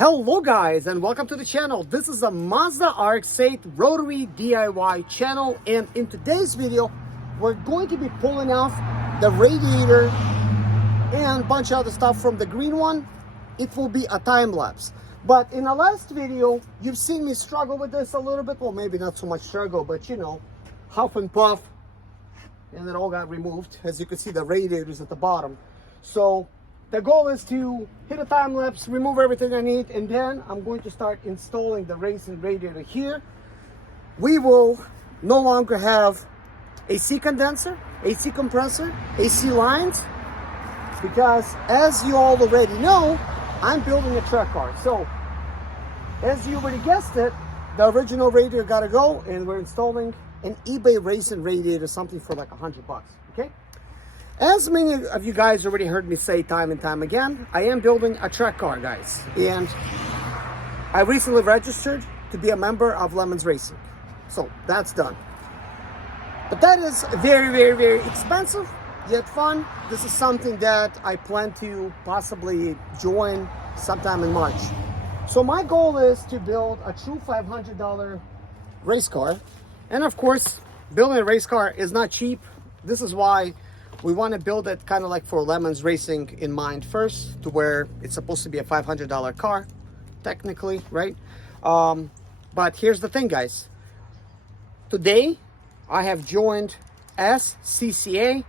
Hello guys, and welcome to the channel. This is a Mazda RX-8 rotary DIY channel, and in today's video we're going to be pulling off the radiator and a bunch of other stuff from the green one. It will be a time lapse, but in the last video you've seen me struggle with this a little bit. Well, maybe not so much struggle, but you know, huff and puff, and it all got removed. As you can see, the radiator is at the bottom. So the goal is to hit a time lapse, remove everything I need, and then I'm going to start installing the racing radiator here. We will no longer have AC condenser, AC compressor, AC lines, because as you all already know, I'm building a track car. So as you already guessed it, the original radiator gotta go, and we're installing an eBay racing radiator, something for like $100, okay? As many of you guys already heard me say time and time again, I am building a track car, guys. And I recently registered to be a member of Lemons Racing. So that's done. But that is very, very, very expensive, yet fun. This is something that I plan to possibly join sometime in March. So my goal is to build a true $500 race car. And of course, building a race car is not cheap. This is why we want to build it kind of like for Lemons Racing in mind first, to where it's supposed to be a $500 car, technically, right? But here's the thing, guys. Today, I have joined SCCA,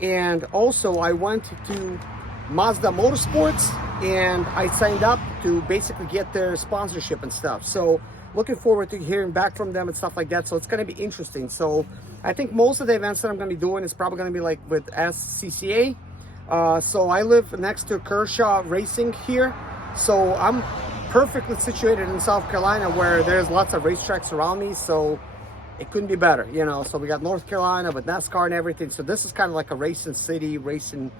and also I went to Mazda Motorsports, and I signed up to basically get their sponsorship and stuff. So looking forward to hearing back from them and stuff like that. So it's going to be interesting. So I think most of the events that I'm going to be doing is probably going to be like with SCCA. So I live next to Kershaw Racing here. So I'm perfectly situated in South Carolina, where there's lots of racetracks around me. So it couldn't be better, you know. So we got North Carolina with NASCAR and everything. So this is kind of like a racing city, racing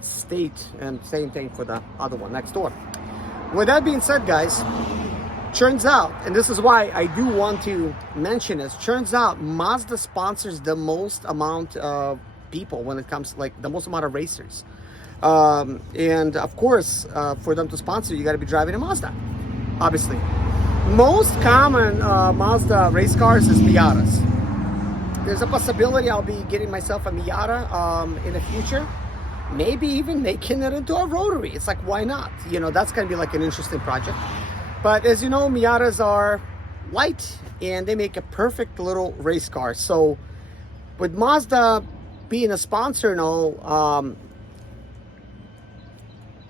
state, and same thing for the other one next door. With that being said, guys, turns out, and this is why I do want to mention this, turns out Mazda sponsors the most amount of people when it comes to like the most amount of racers. And of course, for them to sponsor, you got to be driving a Mazda, obviously. Most common Mazda race cars is Miatas. There's a possibility I'll be getting myself a Miata in the future. Maybe even making it into a rotary. It's like, why not? You know, that's going to be like an interesting project. But as you know, Miatas are light and they make a perfect little race car. So with Mazda being a sponsor and all,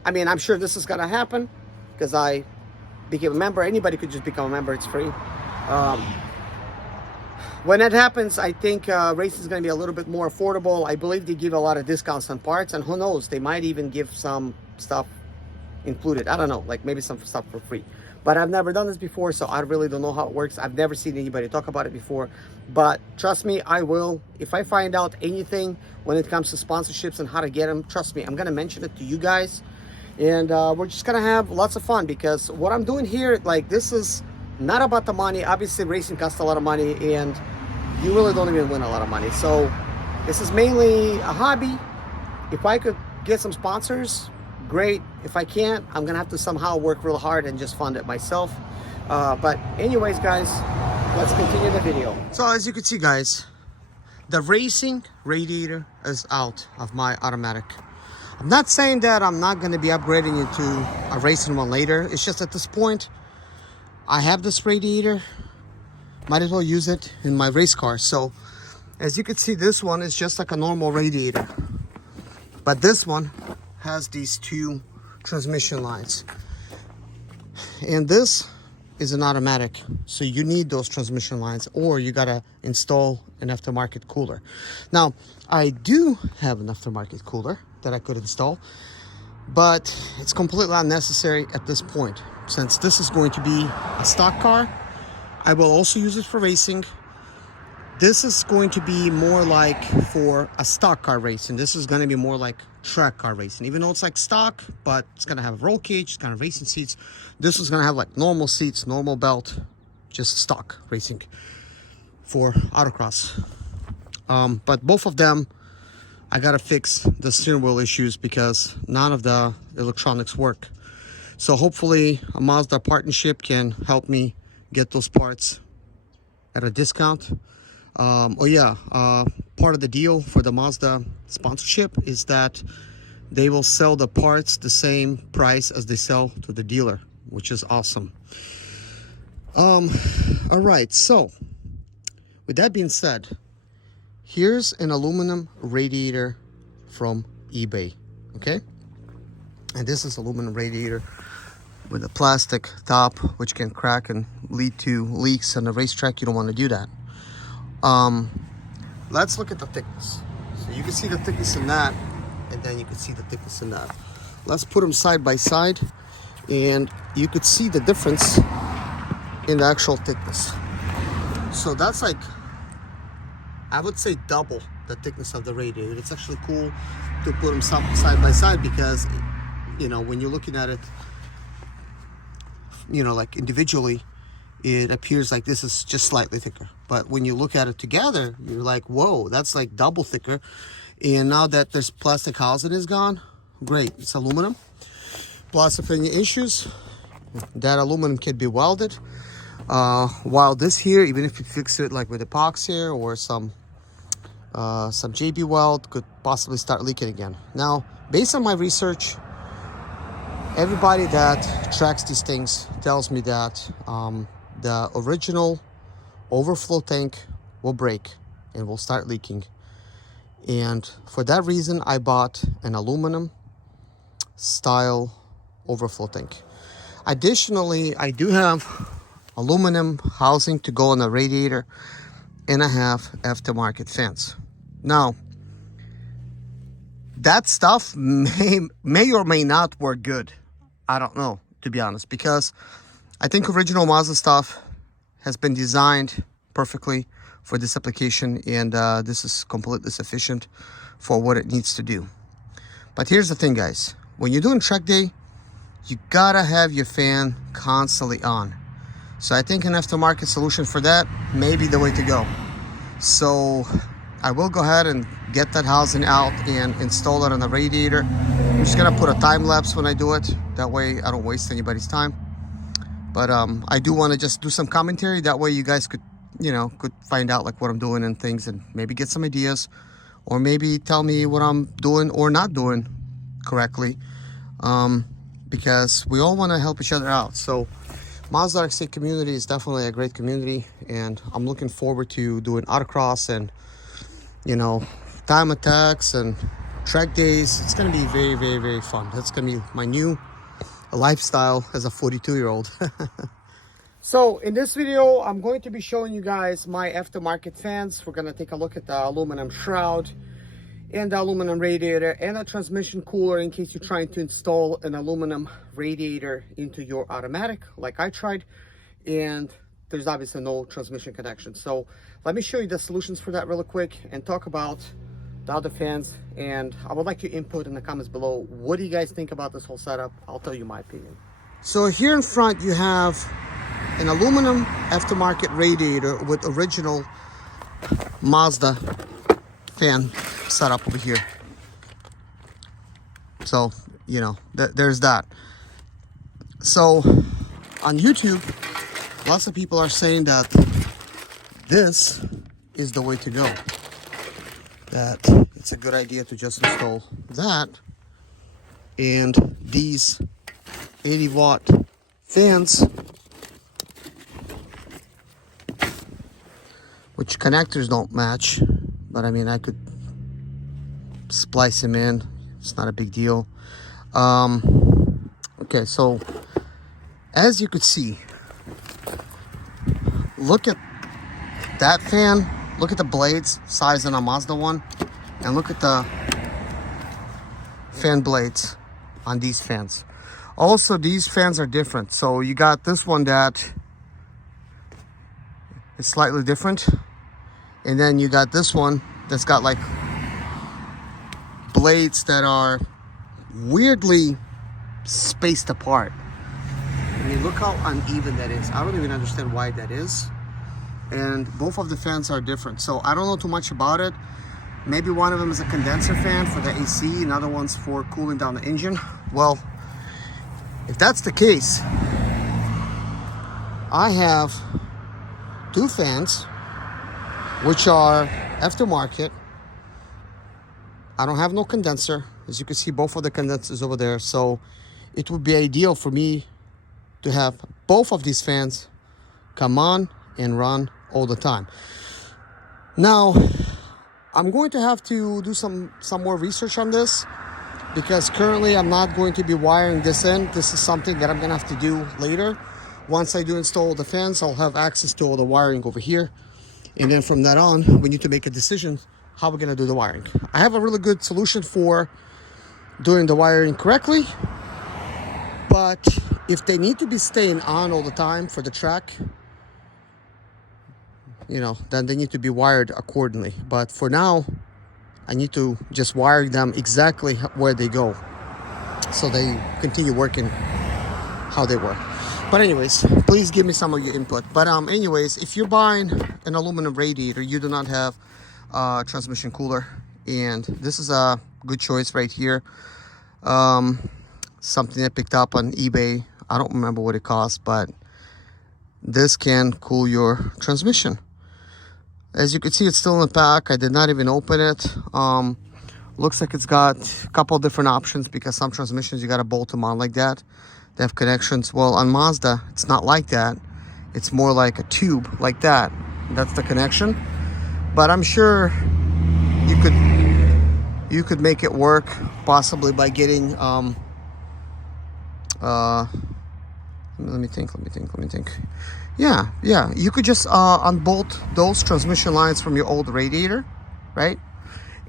I mean, I'm sure this is going to happen because I became a member. Anybody could just become a member. It's free. When that happens, I think racing is going to be a little bit more affordable. I believe they give a lot of discounts on parts, and who knows, they might even give some stuff included. I don't know, like maybe some stuff for free. But I've never done this before, so I really don't know how it works. I've never seen anybody talk about it before. But trust me, I will. If I find out anything when it comes to sponsorships and how to get them, trust me, I'm going to mention it to you guys. And we're just going to have lots of fun, because what I'm doing here, like, this is not about the money. Obviously, racing costs a lot of money, and you really don't even win a lot of money. So this is mainly a hobby. If I could get some sponsors, great. If I can't, I'm gonna have to somehow work real hard and just fund it myself. But anyways, guys, let's continue the video. So as you can see, guys, the racing radiator is out of my automatic. I'm not saying that I'm not going to be upgrading into a racing one later. It's just at this point, I have this radiator, might as well use it in my race car. So as you can see, this one is just like a normal radiator, but this one has these two transmission lines, and this is an automatic, so you need those transmission lines, or you gotta install an aftermarket cooler. Now I do have an aftermarket cooler that I could install, but it's completely unnecessary at this point, since this is going to be a stock car. I will also use it for racing. This is going to be more like for a stock car racing. This is going to be more like track car racing, even though it's like stock, but it's going to have a roll cage, it's going to have racing seats. This is going to have like normal seats, normal belt, just stock racing for autocross. But both of them, I got to fix the steering wheel issues because none of the electronics work. So hopefully a Mazda partnership can help me get those parts at a discount. Part of the deal for the Mazda sponsorship is that they will sell the parts the same price as they sell to the dealer, which is awesome. All right, so with that being said, here's an aluminum radiator from eBay, okay? And this is aluminum radiator with a plastic top, which can crack and lead to leaks on the racetrack. You don't want to do that. Let's look at the thickness. So you can see the thickness in that, and then you can see the thickness in that. Let's put them side by side, and you could see the difference in the actual thickness. So that's like, I would say double the thickness of the radiator. It's actually cool to put them side by side because, you know, when you're looking at it, you know, like individually, it appears like this is just slightly thicker. But when you look at it together, you're like, whoa, that's like double thicker. And now that this plastic housing is gone, great, it's aluminum. Plus, if any issues, that aluminum can be welded. While this here, even if you fix it like with epoxy or some JB weld, could possibly start leaking again. Now, based on my research, everybody that tracks these things tells me that the original overflow tank will break and will start leaking. And for that reason, I bought an aluminum style overflow tank. Additionally, I do have aluminum housing to go on the radiator, and I have aftermarket fans. Now, that stuff may or may not work good. I don't know, to be honest, because I think original Mazda stuff has been designed perfectly for this application, and this is completely sufficient for what it needs to do. But here's the thing, guys. When you're doing track day, you gotta have your fan constantly on. So I think an aftermarket solution for that may be the way to go. So I will go ahead and get that housing out and install it on the radiator. I'm just gonna put a time lapse when I do it. That way I don't waste anybody's time. But I do want to just do some commentary. That way you guys could, you know, could find out like what I'm doing and things, and maybe get some ideas, or maybe tell me what I'm doing or not doing correctly. Because we all want to help each other out. So Mazda RX-8 community is definitely a great community, and I'm looking forward to doing autocross and, you know, time attacks and track days. It's going to be very, very, very fun. That's going to be my new lifestyle as a 42-year-old. So in this video, I'm going to be showing you guys my aftermarket fans. We're going to take a look at the aluminum shroud and the aluminum radiator and a transmission cooler in case you're trying to install an aluminum radiator into your automatic like I tried, and there's obviously no transmission connection. So let me show you the solutions for that really quick and talk about the other fans, and I would like your input in the comments below. What do you guys think about this whole setup? I'll tell you my opinion. So here in front you have an aluminum aftermarket radiator with original Mazda fan setup over here. So, you know, there's that. So on YouTube, lots of people are saying that this is the way to go. That it's a good idea to just install that and these 80-watt fans, which connectors don't match, but I mean, I could splice them in. It's not a big deal. Okay, so as you could see, look at that fan. Look at the blades size on a Mazda one, and look at the fan blades on these fans. Also, these fans are different. So you got this one that is slightly different, and then you got this one that's got like blades that are weirdly spaced apart. I mean, look how uneven that is. I don't even understand why that is. And both of the fans are different, so I don't know too much about it. Maybe one of them is a condenser fan for the AC, another one's for cooling down the engine. Well, if that's the case, I have 2 fans which are aftermarket. I don't have no condenser. As you can see, both of the condensers over there. So it would be ideal for me to have both of these fans come on and run all the time. Now, I'm going to have to do some more research on this, because currently I'm not going to be wiring this in. This is something that I'm gonna have to do later. Once I do install the fans, I'll have access to all the wiring over here. And then from that on, we need to make a decision how we're gonna do the wiring. I have a really good solution for doing the wiring correctly, but if they need to be staying on all the time for the track, you know, then they need to be wired accordingly. But for now, I need to just wire them exactly where they go, so they continue working how they work. But anyways, please give me some of your input. But anyways, if you're buying an aluminum radiator, you do not have transmission cooler, and this is a good choice right here. Something I picked up on eBay. I don't remember what it cost, but this can cool your transmission. As you can see, it's still in the pack. I did not even open it. Looks like it's got a couple different options, because some transmissions you got to bolt them on like that. They have connections. Well, on Mazda, it's not like that. It's more like a tube like that. That's the connection. But I'm sure you could make it work, possibly by getting let me think. Yeah, you could just unbolt those transmission lines from your old radiator, right?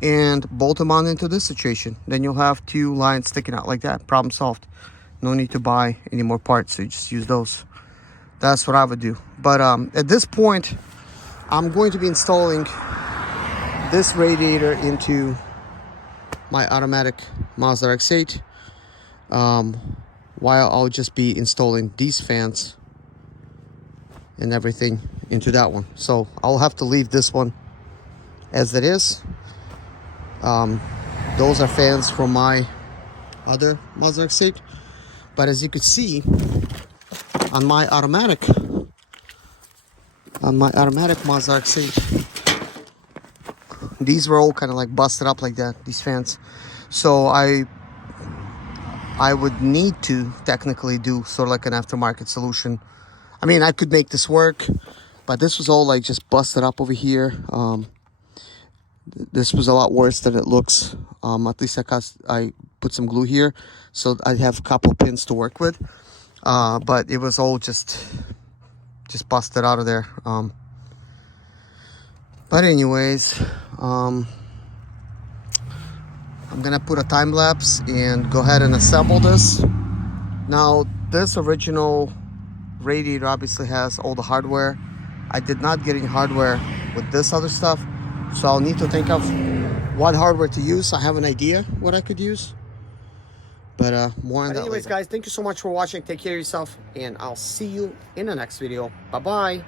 And bolt them on into this situation. Then you'll have 2 lines sticking out like that. Problem solved. No need to buy any more parts, so you just use those. That's what I would do. But at this point, I'm going to be installing this radiator into my automatic Mazda RX-8, while I'll just be installing these fans and everything into that one. So I'll have to leave this one as it is. Those are fans from my other Mazda RX-8. But as you can see, on my automatic Mazda RX-8, these were all kind of like busted up like that, these fans. So I would need to technically do sort of like an aftermarket solution. I mean, I could make this work, but this was all like just busted up over here. This was a lot worse than it looks. At least I put some glue here, so I have a couple pins to work with. But it was all just busted out of there. But anyways, I'm gonna put a time lapse and go ahead and assemble this. Now, this original radiator obviously has all the hardware. I did not get any hardware with this other stuff, so I'll need to think of what hardware to use. I have an idea what I could use, but more on that anyways later. Guys, thank you so much for watching. Take care of yourself, and I'll see you in the next video. Bye bye.